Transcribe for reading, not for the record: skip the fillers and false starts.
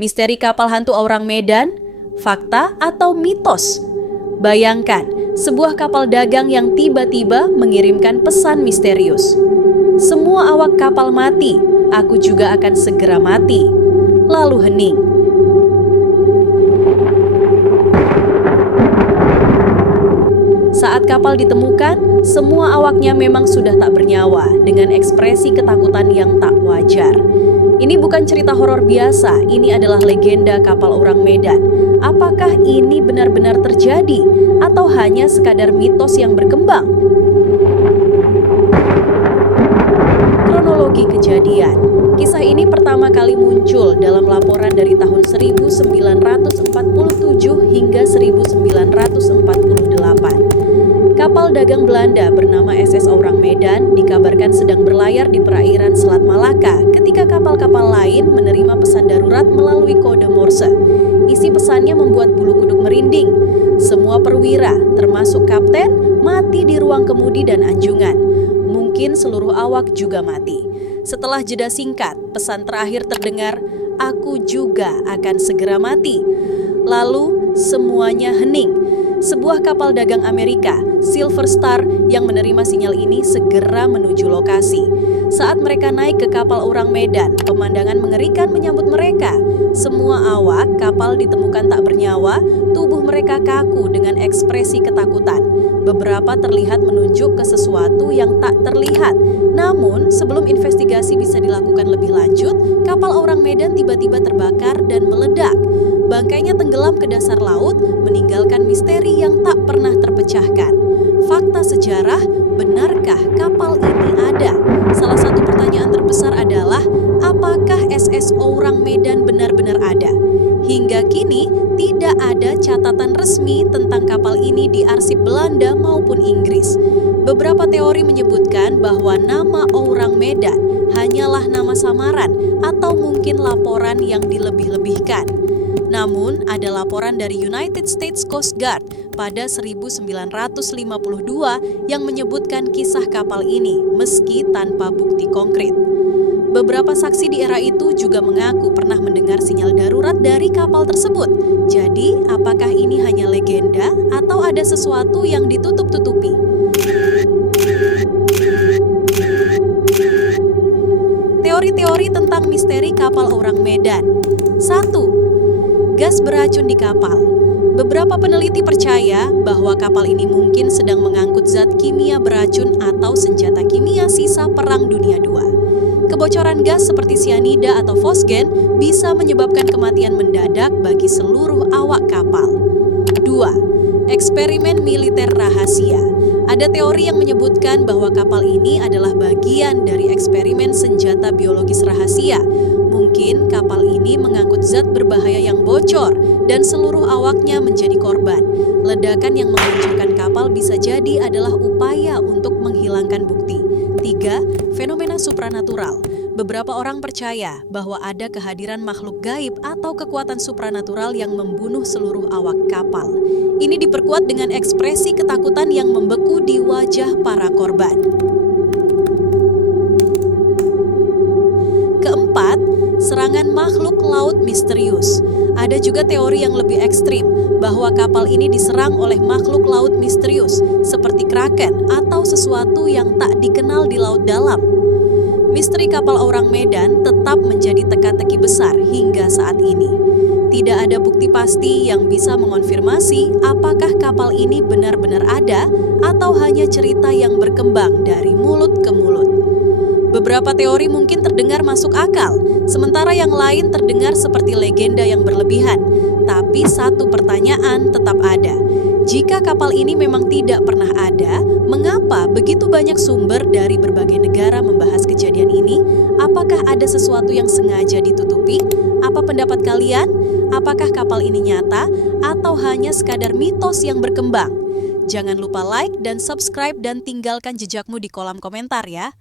Misteri kapal hantu Aurang Medan, fakta atau mitos? Bayangkan, sebuah kapal dagang yang tiba-tiba mengirimkan pesan misterius. Semua awak kapal mati, aku juga akan segera mati. Lalu hening. Saat kapal ditemukan, semua awaknya memang sudah tak bernyawa dengan ekspresi ketakutan yang tak wajar. Ini bukan cerita horor biasa, ini adalah legenda kapal Aurang Medan. Apakah ini benar-benar terjadi atau hanya sekadar mitos yang berkembang? Kronologi kejadian. Kisah ini pertama kali muncul dalam laporan dari tahun 1947 hingga 1948. Kapal dagang Belanda bernama SS Aurang Medan dikabarkan sedang berlayar di perairan Selat Malaka ketika kapal-kapal lain menerima pesan darurat melalui kode Morse. Isi pesannya membuat bulu kuduk merinding. Semua perwira, termasuk kapten, mati di ruang kemudi dan anjungan. Mungkin seluruh awak juga mati. Setelah jeda singkat, pesan terakhir terdengar, "Aku juga akan segera mati." Lalu semuanya hening. Sebuah kapal dagang Amerika, Silver Star, yang menerima sinyal ini segera menuju lokasi. Saat mereka naik ke kapal Aurang Medan, pemandangan mengerikan menyambut mereka. Semua awak kapal ditemukan tak bernyawa, tubuh mereka kaku dengan ekspresi ketakutan. Beberapa terlihat menunjuk ke sesuatu yang tak terlihat. Namun, sebelum investigasi bisa dilakukan lebih lanjut, kapal Aurang Medan tiba-tiba terbakar dan meledak. Bangkainya tenggelam ke dasar laut, meninggalkan misteri yang tak pernah terpecahkan. Fakta sejarah, benarkah kapal ini ada? Salah satu pertanyaan terbesar adalah, apakah SS Aurang Medan benar-benar ada? Hingga kini, tidak ada catatan resmi tentang kapal ini di arsip Belanda maupun Inggris. Beberapa teori menyebutkan bahwa nama Aurang Medan hanyalah nama samaran atau mungkin laporan yang dilebih-lebihkan. Namun, ada laporan dari United States Coast Guard pada 1952 yang menyebutkan kisah kapal ini meski tanpa bukti konkret. Beberapa saksi di era itu juga mengaku pernah mendengar sinyal darurat dari kapal tersebut. Jadi, apakah ini hanya legenda atau ada sesuatu yang ditutup-tutupi? Teori-teori tentang misteri kapal Aurang Medan. 1. Gas beracun di kapal. Beberapa peneliti percaya bahwa kapal ini mungkin sedang mengangkut zat kimia beracun atau senjata kimia sisa Perang Dunia II. Kebocoran gas seperti sianida atau fosgen bisa menyebabkan kematian mendadak bagi seluruh awak kapal. 2. Eksperimen militer rahasia. Ada teori yang menyebutkan bahwa kapal ini adalah bagian dari eksperimen senjata biologis rahasia. Mungkin kapal ini mengangkut zat berbahaya yang bocor dan seluruh awaknya menjadi korban. Ledakan yang menghancurkan kapal bisa jadi adalah upaya untuk menghilangkan bukti. 3. Fenomena supranatural. Beberapa orang percaya bahwa ada kehadiran makhluk gaib atau kekuatan supranatural yang membunuh seluruh awak kapal. Ini diperkuat dengan ekspresi ketakutan yang membeku di wajah para korban. Keempat, serangan makhluk laut misterius. Ada juga teori yang lebih ekstrim bahwa kapal ini diserang oleh makhluk laut misterius seperti kraken atau sesuatu yang tak dikenal di laut dalam. Misteri kapal Aurang Medan tetap menjadi teka-teki besar hingga saat ini. Tidak ada bukti pasti yang bisa mengonfirmasi apakah kapal ini benar-benar ada atau hanya cerita yang berkembang dari mulut ke mulut. Beberapa teori mungkin terdengar masuk akal, sementara yang lain terdengar seperti legenda yang berlebihan. Tapi satu pertanyaan tetap ada. Jika kapal ini memang tidak pernah ada, mengapa begitu banyak sumber dari berbagai negara membahas kejadian ini? Apakah ada sesuatu yang sengaja ditutupi? Apa pendapat kalian? Apakah kapal ini nyata atau hanya sekadar mitos yang berkembang? Jangan lupa like dan subscribe dan tinggalkan jejakmu di kolom komentar ya.